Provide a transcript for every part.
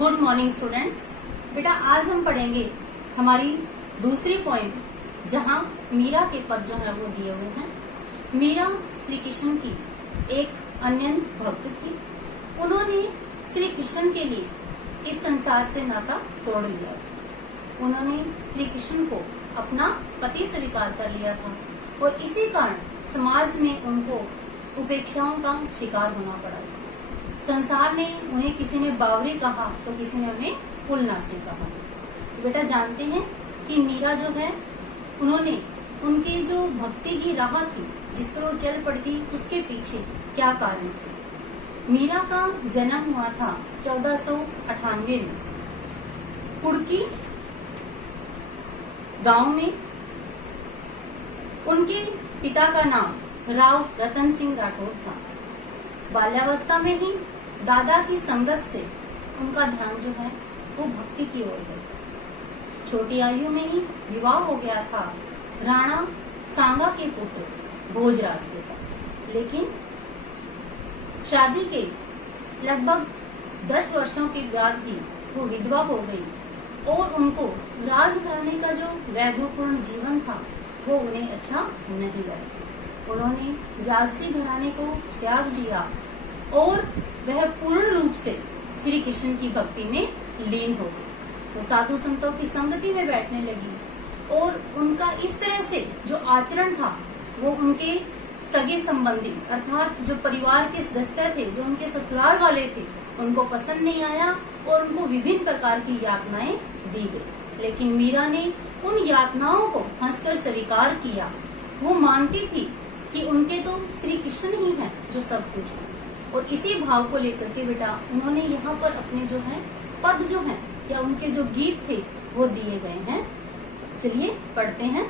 Good morning students. बेटा आज हम पढ़ेंगे हमारी दूसरी पोएम, जहां मीरा के पद जो है वो दिए हुए हैं। मीरा श्री कृष्ण की एक अनन्य भक्त थी। उन्होंने श्री कृष्ण के लिए इस संसार से नाता तोड़ लिया था। उन्होंने श्री कृष्ण को अपना पति स्वीकार कर लिया था और इसी कारण समाज में उनको उपेक्षाओं का शिकार होना पड़ा था। संसार ने उन्हें किसी ने बावरी कहा तो किसी ने उन्हें कुलनाशी कहा। बेटा जानते हैं कि मीरा जो है उन्होंने उनकी जो भक्ति की राह थी जिस पर वो चल पड़ती, उसके पीछे क्या कारण थे। मीरा का जन्म हुआ था 1498 में कुड़की गांव में। उनके पिता का नाम राव रतन सिंह राठौर था। बाल्यावस्था में ही दादा की संगत से उनका ध्यान जो है वो भक्ति की ओर गया। छोटी आयु में ही विवाह हो गया था राणा सांगा के पुत्र भोजराज के साथ। लेकिन शादी के लगभग 10 वर्षों के बाद ही वो विधवा हो गई और उनको राजघराने का जो वैभवपूर्ण जीवन था वो उन्हें अच्छा नहीं लगा। उन्होंने राजसी घराने को त्याग दिया और वह पूर्ण रूप से श्री कृष्ण की भक्ति में लीन हो गई। वो साधु संतों की संगति में बैठने लगी और उनका इस तरह से जो आचरण था वो उनके सगे संबंधी अर्थात जो परिवार के सदस्य थे, जो उनके ससुराल वाले थे, उनको पसंद नहीं आया और उनको विभिन्न प्रकार की यातनाएं दी गई। लेकिन मीरा ने उन यातनाओं को हंसकर स्वीकार किया। वो मानती थी कि उनके तो श्री कृष्ण ही हैं जो सब कुछ है, और इसी भाव को लेकर के बेटा उन्होंने यहाँ पर अपने जो है पद जो हैं या उनके जो गीत थे वो दिए गए हैं। चलिए पढ़ते हैं।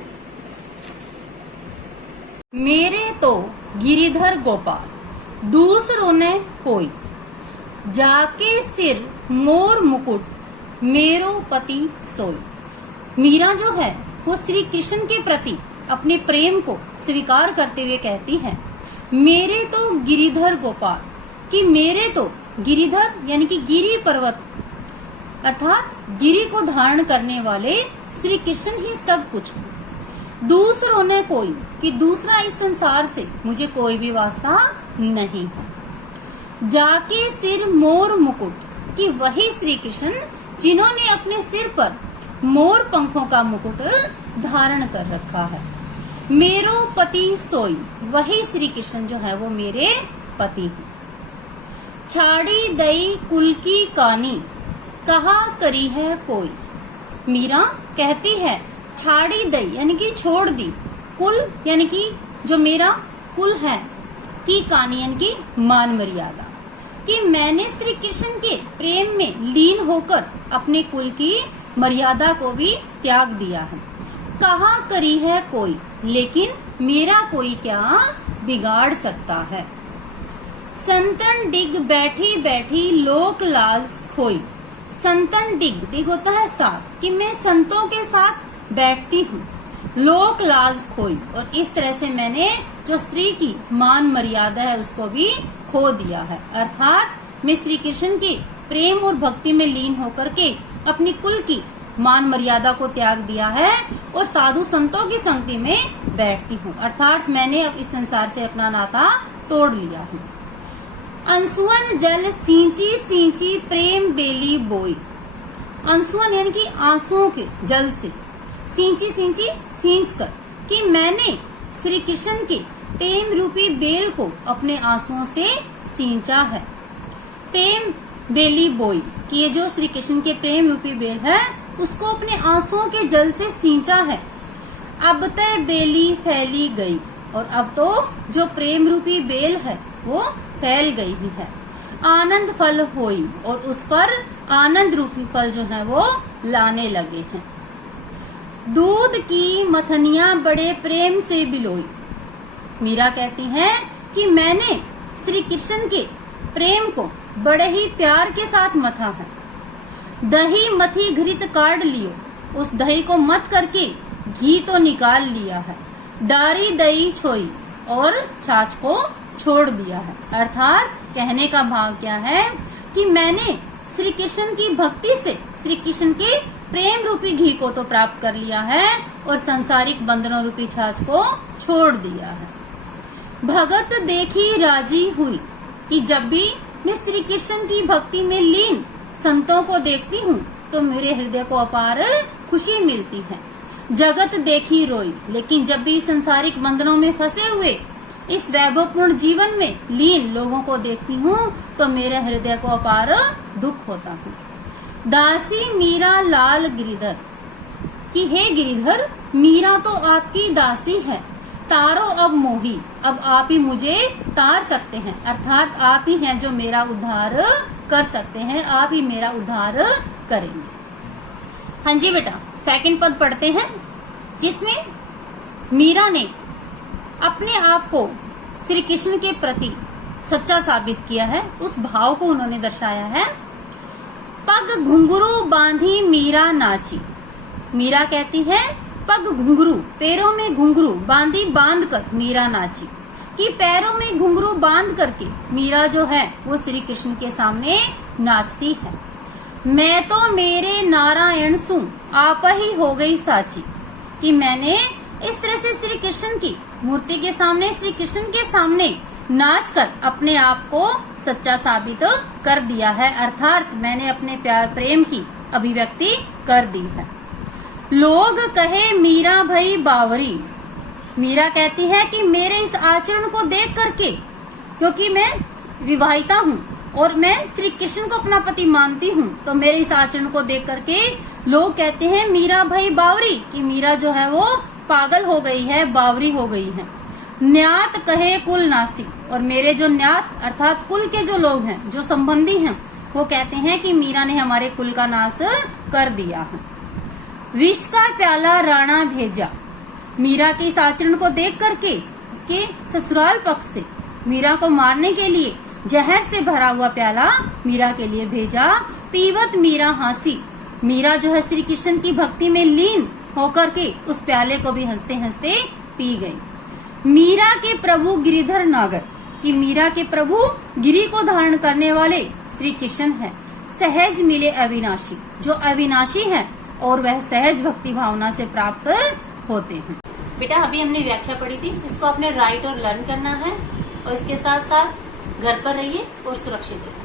मेरे तो गिरिधर गोपाल दूसरों ने कोई, जाके सिर मोर मुकुट मेरो पति सोई। मीरा जो है वो श्री कृष्ण के प्रति अपने प्रेम को स्वीकार करते हुए कहती है, मेरे तो गिरिधर गोपाल, कि मेरे तो गिरिधर यानी कि गिरि पर्वत अर्थात गिरि को धारण करने वाले श्री कृष्ण ही सब कुछ है। दूसरों ने कोई, कि दूसरा इस संसार से मुझे कोई भी वास्ता नहीं है। जाके सिर मोर मुकुट, कि वही श्री कृष्ण जिन्होंने अपने सिर पर मोर पंखों का मुकुट धारण कर रखा है। मेरो पति सोई, वही श्री कृष्ण जो है वो मेरे पति हैं। छाड़ी दई कुल की कानी, कहा करी है कोई। मीरा कहती है छाड़ी दई यानी कि छोड़ दी, कुल यानी कि जो मेरा कुल है, की कानी यानी कि मान मर्यादा, कि मैंने श्री कृष्ण के प्रेम में लीन होकर अपने कुल की मर्यादा को भी त्याग दिया है। कहा करी है कोई, लेकिन मेरा कोई क्या बिगाड़ सकता है। संतन डिग बैठी बैठी लोक लाज खोई। संतन डिग होता है साथ, कि मैं संतों के साथ बैठती हूँ। लोक लाज खोई, और इस तरह से मैंने जो स्त्री की मान मर्यादा है उसको भी खो दिया है। अर्थात मैं श्री कृष्ण के प्रेम और भक्ति में लीन होकर के अपनी कुल की मान मर्यादा को त्याग दिया है और साधु संतों की संगति में बैठती हूँ। अर्थात मैंने अब इस संसार से अपना नाता तोड़ लिया है। अंसुअन जल सींची सींची प्रेम बेली बोई। अंसुअन यानी कि आंसुओं के जल से, सींची सींची सींच कर, कि मैंने श्री कृष्ण के प्रेम रूपी बेल को अपने आंसुओं से सींचा है। प्रेम बेली बोई, कि ये जो श्री कृष्ण के प्रेम रूपी बेल है उसको अपने आंसुओं के जल से सींचा है। अब तय बेली फैली गई, और अब तो जो प्रेम रूपी बेल है वो फैल गई ही है। आनंद फल होई, और उस पर आनंद रूपी फल जो है वो लाने लगे हैं। दूध की मथनियां बड़े प्रेम से बिलोई। मीरा कहती है कि मैंने श्री कृष्ण के प्रेम को बड़े ही प्यार के साथ मथा है। दही मथी घृत काढ़ लियो, उस दही को मत करके घी तो निकाल लिया है। डारी दही छोई, और छाछ को छोड़ दिया है। अर्थात कहने का भाव क्या है कि मैंने श्री कृष्ण की भक्ति से श्री कृष्ण के प्रेम रूपी घी को तो प्राप्त कर लिया है और संसारिक बंधनों रूपी छाछ को छोड़ दिया है। भगत देखी राजी हुई कि जब भी मैं श्री कृष्ण की भक्ति में लीन संतों को देखती हूँ तो मेरे हृदय को अपार खुशी मिलती है। जगत देखी रोई, लेकिन जब भी संसारिक बंधनों में फंसे हुए इस वैभवपूर्ण जीवन में लीन लोगों को देखती हूँ तो मेरे हृदय को अपार दुख होता है। दासी मीरा लाल गिरिधर कि हे गिरिधर, मीरा तो आपकी दासी है, तारो अब मोही, अब आप ही मुझे तार सकते हैं, अर्थात आप ही हैं जो मेरा उद्धार कर सकते हैं, आप ही मेरा उद्धार करेंगे। हाँ जी बेटा, सेकंड पद पढ़ते हैं जिसमें मीरा ने अपने आप को श्री कृष्ण के प्रति सच्चा साबित किया है, उस भाव को उन्होंने दर्शाया है। पग घुंघरू बांधी मीरा नाची, मीरा कहती है पग घुंघरू, पैरों में घुंघरू बांधी, बांध कर मीरा नाची, कि पैरों में घुंघरू बांध करके मीरा जो है वो श्री कृष्ण के सामने नाचती है। मैं तो मेरे नारायण सु आप ही हो गई साची, कि मैंने इस तरह से श्री कृष्ण की मूर्ति के सामने, श्री कृष्ण के सामने नाच कर अपने आप को सच्चा साबित कर दिया है, अर्थात मैंने अपने प्यार प्रेम की अभिव्यक्ति कर दी है। लोग कहे मीरा भई बावरी, मीरा कहती है कि मेरे इस आचरण को देख करके, क्योंकि मैं विवाहिता हूँ और मैं श्री कृष्ण को अपना पति मानती हूँ, तो मेरे इस आचरण को देख करके लोग कहते हैं मीरा भई बावरी, कि मीरा जो है वो पागल हो गई है, बावरी हो गई है। न्यात कहे कुल नासी, और मेरे जो न्यात अर्थात कुल के जो लोग हैं, जो संबंधी हैं, वो कहते हैं कि मीरा ने हमारे कुल का नाश कर दिया है। विष का प्याला राणा भेजा, मीरा के इस आचरण को देख करके उसके ससुराल पक्ष से मीरा को मारने के लिए जहर से भरा हुआ प्याला मीरा के लिए भेजा। पीवत मीरा हंसी, मीरा जो है श्री कृष्ण की भक्ति में लीन होकर के उस प्याले को भी हंसते हंसते पी गई। मीरा के प्रभु गिरिधर नागर, कि मीरा के प्रभु गिरी को धारण करने वाले श्री कृष्ण है। सहज मिले अविनाशी, जो अविनाशी है और वह सहज भक्ति भावना से प्राप्त होते हैं। बेटा अभी हमने व्याख्या पढ़ी थी, इसको अपने राइट और लर्न करना है और इसके साथ साथ घर पर रहिए और सुरक्षित रहिए।